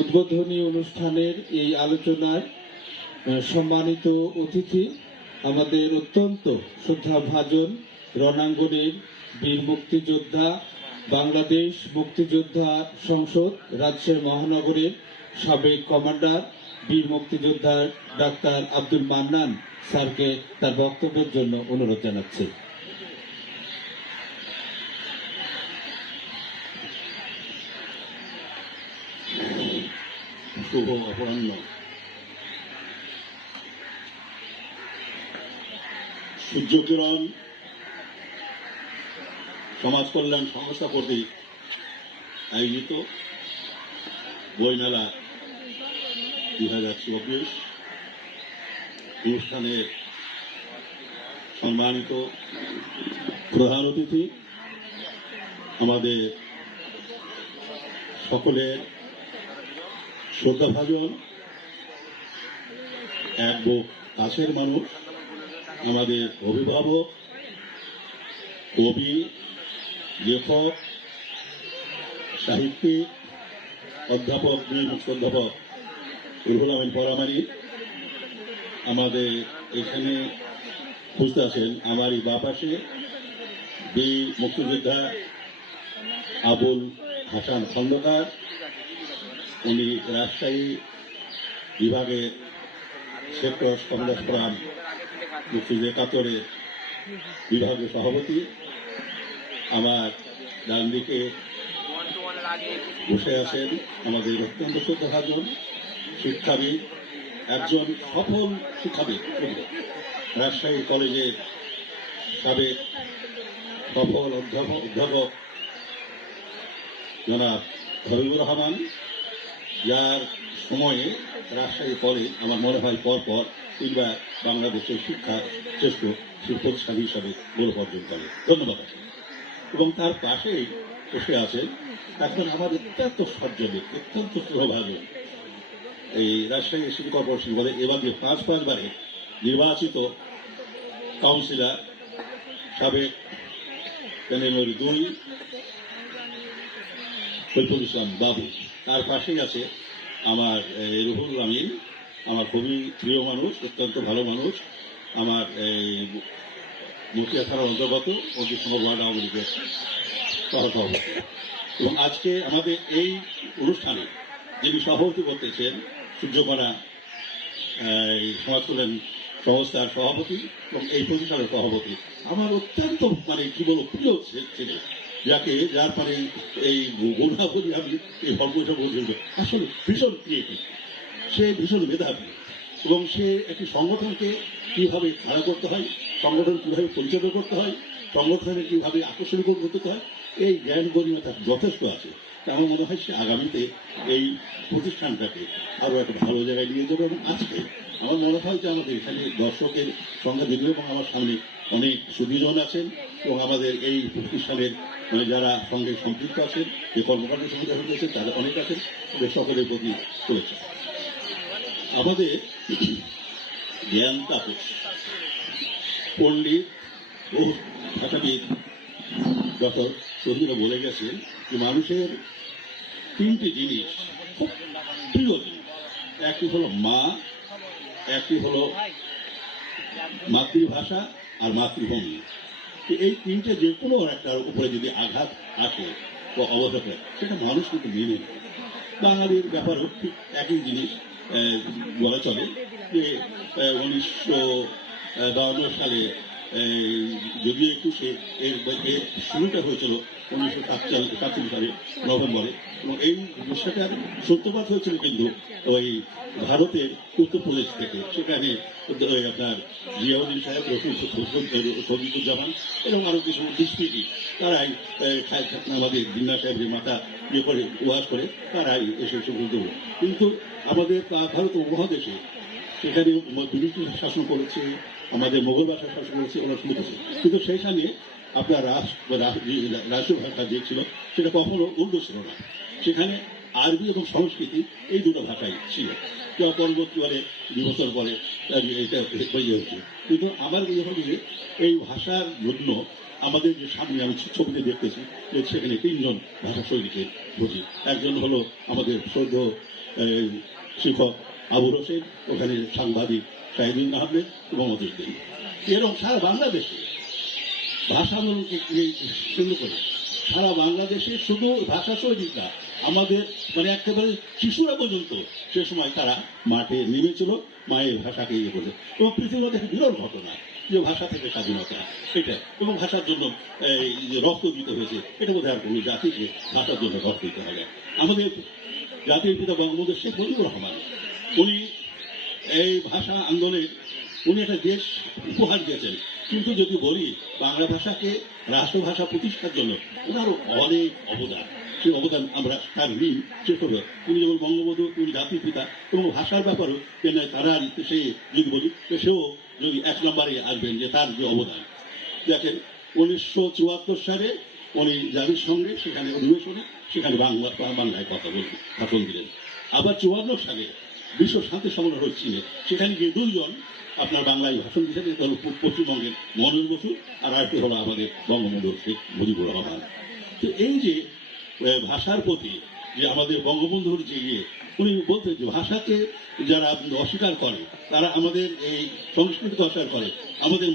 উদ্বোধনী অনুষ্ঠানের এই আলোচনায় সম্মানিত অতিথি, আমাদের অত্যন্ত শ্রদ্ধাভাজন রণাঙ্গনের বীর মুক্তিযোদ্ধা, বাংলাদেশ মুক্তিযোদ্ধা সংসদ রাজশাহী মহানগরের সাবেক কমান্ডার, বীর মুক্তিযোদ্ধা ডাক্তার আব্দুল মান্নান স্যারকে তার বক্তব্যের জন্য অনুরোধ জানাচ্ছি। শুভ অপরাহ্ন সূর্যকিরণ, সমাজ কল্যাণ সংস্থা কর্তৃক আয়োজিত বইমেলা দুই হাজার চব্বিশ অনুষ্ঠানের সম্মানিত প্রধান অতিথি, আমাদের সকলের শ্রদ্ধাভাজন এক বুক কাছের মানুষ, আমাদের অভিভাবক, কবি, লেখক, সাহিত্যিক, অধ্যাপক, বীর অধ্যাপক রুহুল আমিন পরামারি, আমাদের এখানে খুঁজতে আছেন আমারই বা পাশে বীর মুক্তিযোদ্ধা আবুল হাসান খন্দকার। উনি রাজশাহী বিভাগের সেক্টর কংগ্রেস ফোরাম মুক্তিযুদ্ধ একাত্তরের বিভাগের সভাপতি। আমার ডান দিকে বসে আছেন আমাদের অত্যন্ত শ্রদ্ধাভাজন শিক্ষাবিদ, একজন সফল শিক্ষাবিদ রাজশাহী কলেজের সাবেক সফল অধ্যাপক অধ্যাপক জনাব হবিবুর রহমান। যার সময়ে রাজশাহী কলেজ, আমার মনে হয় পর পর তিনবার বাংলাদেশের শিক্ষা শ্রেষ্ঠ প্রতিষ্ঠান হিসাবে গৌরব অর্জন করে। ধন্যবাদ এবং তার পাশেই বসে আছেন একজন আমার অত্যন্ত সজ্জনিক অত্যন্ত প্রভাজন এই রাজশাহী সিটি কর্পোরেশন বলে এবারে পাঁচ পাঁচবারে নির্বাচিত কাউন্সিলর, সাবেক প্যানেলের দুই সৈফুল ইসলাম বাবু। তার পাশেই আছে আমার রুহুল আমিন আমার খুবই প্রিয় মানুষ, অত্যন্ত ভালো মানুষ, আমার মতিয়া থানার অন্তর্গত অগ্নিসংঘ ওয়ার্ড আওয়ামী লীগের সহসভাপতি। এবং আজকে আমাদের এই অনুষ্ঠানে যিনি সভাপতি করতেছেন সূর্যপাড়া এই সমাজ কল্যাণ সংস্থার সভাপতি এবং এই প্রতিষ্ঠানের সভাপতি, আমার অত্যন্ত মানে কি বলব, প্রিয় ছে- ছেলে। যাকে, যার মানে এই গুণাবলী আমি এই সর্বসা বলছি আসলে ভীষণ ক্রিয়েটিভ। সে ভীষণ মেধাবী এবং সে একটি সংগঠনকে কীভাবে খাড়া করতে হয়, সংগঠন কীভাবে পরিচালনা করতে হয় সংগঠনের কীভাবে আকর্ষণীয় করতে হয়, এই জ্ঞান গরিমা তার যথেষ্ট আছে। আমার মনে হয় সে আগামীতে এই প্রতিষ্ঠানটাকে আরও একটা ভালো জায়গায় নিয়ে যাবে এবং আজকে আমার মনে হয় যে আমাদের এখানে দর্শকের সংখ্যা যদিও এবং আমার সামনে অনেক সুদীজন আছেন। এবং আমাদের এই প্রতিষ্ঠানের মানে যারা সঙ্গে সম্পৃক্ত আছেন, যে কর্মকাণ্ডের সঙ্গে আছেন তারা অনেক আছেন তাদের সকলের প্রতি করেছে আমাদের জ্ঞান তাপস, পণ্ডিত ও ভাষাবিদ ডক্টর চন্দ্র বলে গেছেন যে মানুষের তিনটি জিনিস প্রিয় জিনিস। একটি হলো মা, একটি হলো মাতৃভাষা আর মাতৃভূমি। তো এই তিনটে যে কোনো একটার উপরে যদি আঘাত আসে বা হয় সেটা মানুষ কিন্তু মেনে বাঙালির ব্যাপার ঠিক একই জিনিস বলা চলে যে উনিশশো বাউন্ন সালে যদি যদিও একুশে এর শুরুটা হয়েছিল উনিশশো সাতচল্লিশ নভেম্বরে। এবং এই বিষয়টার সূত্রপাত হয়েছিল কিন্তু ওই ভারতের উত্তরপ্রদেশ থেকে। সেখানে আপনার জিয়াউদ্দিন সাহেব, রফিক সজিদুজ্জামান এবং আরও কিছু ডিস্ট্রিক্ট তারাই আমাদের জিন্না সাহেবের মাথা ইয়ে করে ওয়াজ করে, তারাই এসে কিন্তু আমাদের ভারত উপমহাদেশে সেখানে ব্রিটিশ শাসন করেছে, আমাদের মোগল ভাষা শাসন করেছে, ওরা শুনতেছে কিন্তু সেইখানে আপনার রাস রাষ্ট্র ভাষা যে ছিল সেটা কখনো উর্দু ছিল না। সেখানে আরবি এবং সংস্কৃতি এই দুটো ভাষাই ছিল। তো পরবর্তীকালে দুই বছর পরে এটা হয়ে হয়েছে কিন্তু আমার মনে হয় যে এই ভাষার জন্য আমাদের যে সামনে আমি ছবিতে দেখতেছি যে সেখানে তিনজন ভাষা শৈলীকে বুঝি একজন হলো আমাদের শ্রদ্ধ এই, শিক্ষক আবুল হোসেন ওখানে সাংবাদিক শাহিদুল আহমেদ এবং অতীশদিন এরকম সারা বাংলাদেশে ভাষা আন্দোলনকে কেন্দ্র করে সারা বাংলাদেশে শুধু ভাষা শৈলীর না, আমাদের মানে একেবারে শিশুরা পর্যন্ত সে সময় তারা মাঠে নেমেছিল, মায়ের ভাষাকে ইয়ে করে। এবং মধ্যে একটা বিরল ঘটনা, যে ভাষা থেকে স্বাধীনতা, এটা। এবং ভাষার জন্য, এই রক্ত দিতে হয়েছে, এটা বোধহয় আর কোনো জাতিকে ভাষার জন্য রক্ত দিতে হবে আমাদের জাতির পিতা বঙ্গবন্ধু শেখ মুজিবুর রহমান, উনি এই ভাষা আন্দোলনে, উনি একটা দেশ উপহার দিয়েছেন। কিন্তু যদি বলি, বাংলা ভাষাকে রাষ্ট্রভাষা প্রতিষ্ঠার জন্য ওনারও অনেক অবদান। সেই অবদান আমরা তার ঋণ শেষ করব। তিনি যেমন বঙ্গবন্ধু তিনি জাতির পিতা এবং ভাষার ব্যাপারেও কেন তারা সে যদি বলি সেও যদি এক নম্বরে আসবেন যে তার যে অবদান। দেখেন, উনিশশো চুয়াত্তর সালে উনি জাতির সঙ্গে সেখানে অধিবেশনে, সেখানে বাংলা, বাংলায় কথা বলবেন ভাষণ দিলেন। আবার চুয়ান্ন সালে বিশ্ব শান্তি সম্মেলন হচ্ছিল সেখানে গিয়ে দুইজন আপনার বাংলায় ভাষণ প- পশ্চিমবঙ্গের মনোজ বসু, আর আরেকটি হলো আমাদের বঙ্গবন্ধু শেখ মুজিবুর রহমান। তো এই যে ভাষার প্রতি যে আমাদের বঙ্গবন্ধুর যে ইয়ে উনি বলতেন যে ভাষাকে যারা অস্বীকার করে, তারা আমাদের এই সংস্কৃতিকে অস্বীকার করে, আমাদের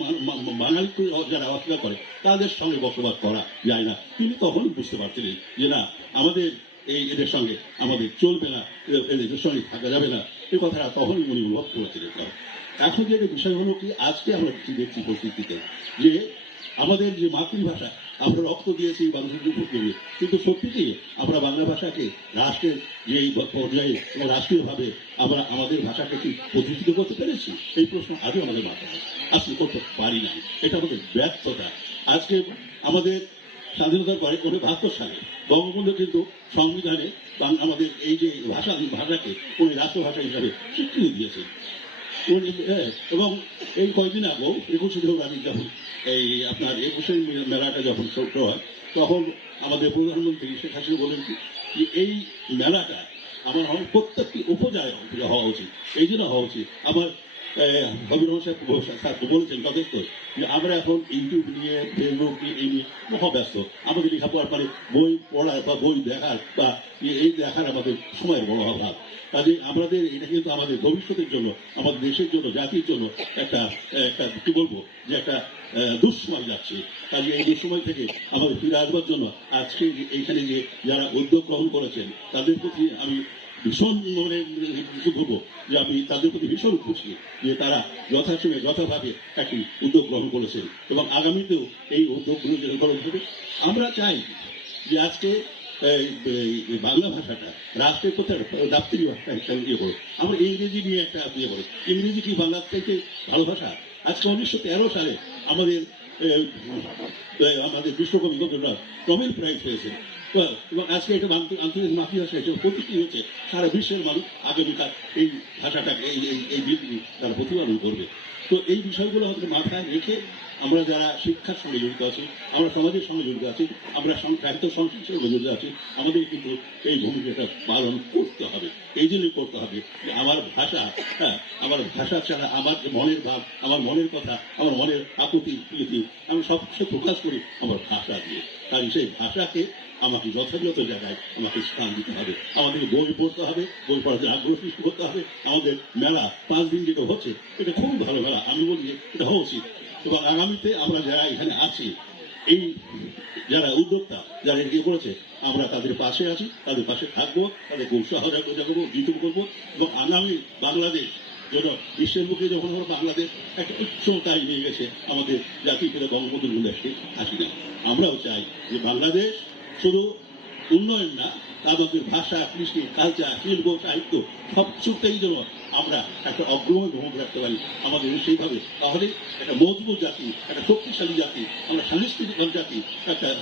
বাঙালিকে যারা অস্বীকার করে, তাদের সঙ্গে বসবাস করা যায় না। তিনি তখন বুঝতে পারছিলেন যে না, আমাদের এই এদের সঙ্গে আমাদের চলবে না, এদের সঙ্গে থাকা যাবে না। এই কথাটা তখনই উনি অনুভব করেছিলেন এখন যে বিষয় হলো কি, আজকে আমরা কি দেখছি পরিস্থিতিতে যে আমাদের যে মাতৃভাষা, আমরা রক্ত দিয়েছি, মানুষের উপর করি কিন্তু সত্যি কি, আমরা বাংলা ভাষাকে রাষ্ট্রের যে পর্যায়ে এবং রাষ্ট্রীয়ভাবে আমরা আমাদের ভাষাকে কি প্রতিষ্ঠিত করতে পেরেছি? এই প্রশ্ন আজও আমাদের মাথায়। আজকে করতে পারি না এটা আমাদের ব্যর্থতা। আজকে আমাদের স্বাধীনতার পরে, কোনো বাহাত্তর সালে বঙ্গবন্ধু কিন্তু সংবিধানে আমাদের এই যে ভাষা ভাষাকে উনি রাষ্ট্রভাষা হিসাবে স্বীকৃতি দিয়েছেন। উনি হ্যাঁ, এবং এই কয়েকদিন আগেও একুশে ফেব্রুয়ারি যখন এই আপনার একুশে মেলাটা যখন শুরু হয় তখন আমাদের প্রধানমন্ত্রী শেখ হাসিনা বলেন যে এই মেলাটা আমার প্রত্যেকটি উপজেলায় হওয়া উচিত। এই জন্য হওয়া উচিত। আমার হবির সাহেব বলেছেন যথেষ্ট। যে আমরা এখন ইউটিউব নিয়ে, ফেসবুক নিয়ে, এই নিয়ে মহাব্যস্ত আমাদের লেখাপড়ার পরে বই পড়ার বা বই দেখার বা এই- দেখার আমাদের সময়ের বড় অভাব। কাজে আমাদের, এটা কিন্তু আমাদের ভবিষ্যতের জন্য, আমাদের দেশের জন্য, জাতির জন্য একটা একটা, কি বলব, যে একটা দুঃসময় যাচ্ছে। কাজে এই দুঃসময় থেকে আমাদের ফিরে আসবার জন্য আজকে এইখানে যে যারা উদ্যোগ গ্রহণ করেছেন, তাদের প্রতি আমি ভীষণ মানে কি বলব যে আমি তাদের প্রতি ভীষণ খুশি যে তারা যথাসময়ে, যথাভাবে একটি উদ্যোগ গ্রহণ করেছেন এবং আগামীতেও এই উদ্যোগগুলো যে গ্রহণ হবে আমরা চাই যে আজকে বাংলা ভাষাটা, রাষ্ট্রের একটা দাপ্তরি ভাষা হিসাবে ইয়ে করো আমরা ইংরেজি নিয়ে একটা ইয়ে করো ইংরেজি কি বাংলার থেকে ভালো ভাষা? আজকে উনিশশো তেরো সালে আমাদের আমাদের বিশ্বকবি রবীন্দ্রনাথ নোবেল প্রাইজ পেয়েছেন। এবং আজকে এটা আন্ত- আন্তর্জাতিক মাতৃভাষা হিসেবে প্রতিটি হয়েছে সারা বিশ্বের মানুষ আগামীকাল এই ভাষাটাকে এই এই এই বিলটি তারা প্রতিপালন করবে। তো এই বিষয়গুলো আমাদের মাথায় রেখে আমরা যারা শিক্ষার সঙ্গে জড়িত আছি, আমরা সমাজের সঙ্গে জড়িত আছি, আমরা সাহিত্য সংস্কৃতির সঙ্গে জড়িত আছি, আমাদের কিন্তু এই ভূমিকাটা পালন করতে হবে। এই জন্যই করতে হবে যে আমার ভাষা হ্যাঁ আমার ভাষা ছাড়া আমার যে মনের ভাব, আমার মনের কথা, আমার মনের আকুতি, প্রীতি, আমি সব কিছু প্রকাশ করি আমার ভাষা দিয়ে। তাই সেই ভাষাকে আমাকে যথাযথ জায়গায় আমাকে স্থান দিতে হবে। আমাদের বই পড়তে হবে, বই পড়াতে আগ্রহ সৃষ্টি করতে হবে। আমাদের মেলা, পাঁচ দিন যেটা হচ্ছে, এটা খুব ভালো মেলা। আমি বলি এটা হওয়া উচিত। এবং আগামীতে আমরা যারা এখানে আছি, এই যারা উদ্যোক্তা, যারা এগিয়ে করেছে আমরা তাদের পাশে আছি, তাদের পাশে থাকব তাদেরকে উৎসাহ জাগবো জিতু করব এবং আগামী বাংলাদেশ, যেন বিশ্বের মুখে যখন আমরা বাংলাদেশ একটা উচ্চতায় নিয়ে গেছে, আমাদের জাতির পিতা বঙ্গবন্ধু শেখ হাসিনা আমরাও চাই যে বাংলাদেশ শুধু উন্নয়ন না তাদের ভাষা, কৃষি কালচার শিল্প, সাহিত্য সব কিছুতেই যেন আমরা একটা অগ্রগণী ভ্রমণ রাখতে পারি। আমাদের সেইভাবে। তাহলে একটা মজবুত জাতি, একটা শক্তিশালী জাতি, আমরা সাংস্কৃতিক জাতি, একটা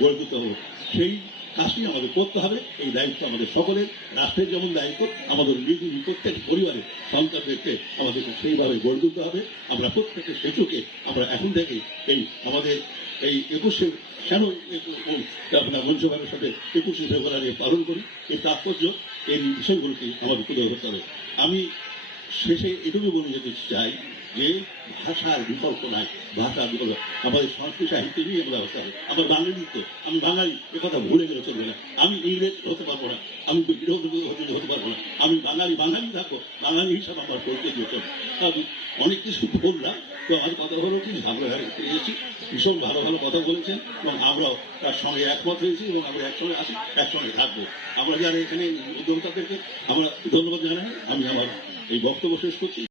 গড়ে তুলতে হবে সেই কাজটি আমাদের করতে হবে। এই দায়িত্ব আমাদের সকলের, রাষ্ট্রের যেমন দায়িত্ব, আমাদের নিজ নিজ প্রত্যেক পরিবারের সন্তানদেরকে আমাদেরকে সেইভাবে গড়ে তুলতে হবে। আমরা প্রত্যেকের সেতুকে আমরা এখন থেকে এই আমাদের এই একুশে কেন আপনার মঞ্চভাবের সাথে একুশে ফেব্রুয়ারি পালন করি, এই তাৎপর্য, এই বিষয়গুলোকে আমাদের তুলে ধরতে হবে। আমি শেষে এটুকু বলে যেতে চাই যে ভাষার বিকল্প নাই, ভাষার বিকল্প আমাদের সংস্কৃত সাহিত্য নিয়ে আমরা হতে হবে আমার বাঙালি তো আমি বাঙালি, এ কথা ভুলে গেলে চলবে না। আমি ইংরেজ হতে পারব না, আমি হতে হতে পারব না। আমি বাঙালি বাঙালি থাকব, বাঙালি হিসাবে আমার পরিচয় হবে অনেক কিছু বললাম তো আজ কথা হলো কি? আমরা এসেছি। ভীষণ ভালো ভালো কথা বলেছেন এবং আমরাও তার সঙ্গে একমত হয়েছি এবং আমরা একসঙ্গে আছি, একসঙ্গে থাকব। আমরা যারা এখানে উদ্যোক্তাদেরকে আমরা ধন্যবাদ জানাই। আমি আমার এই বক্তব্য শেষ করছি।